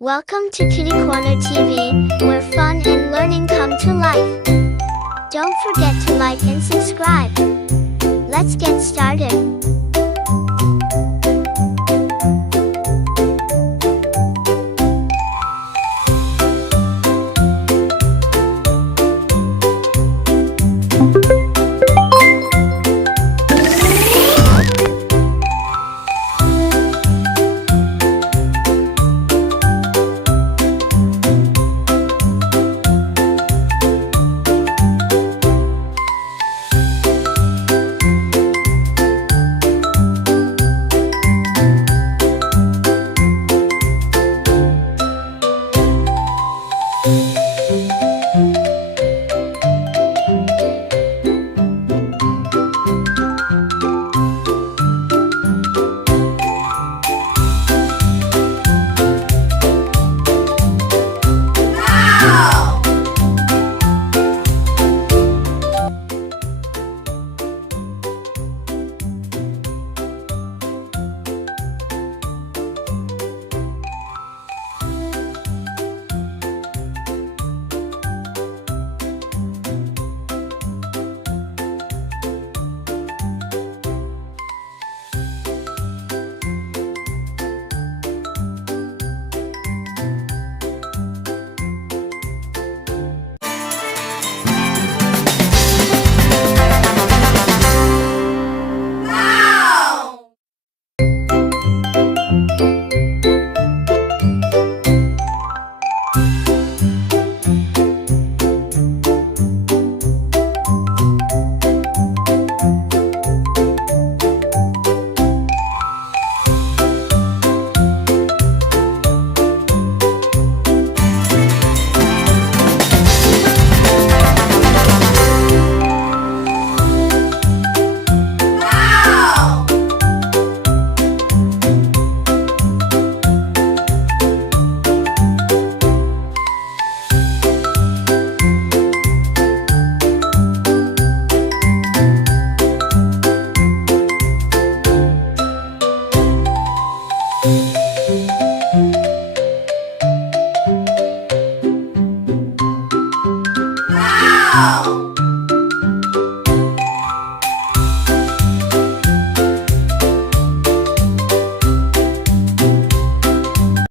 Welcome to KiddyKorner TV, where fun and learning come to life. Don't forget to like and subscribe. Let's get started.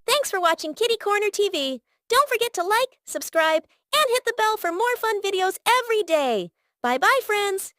Thanks for watching KiddyKorner TV. Don't forget to like, subscribe, and hit the bell for more fun videos every day. Bye-bye, friends.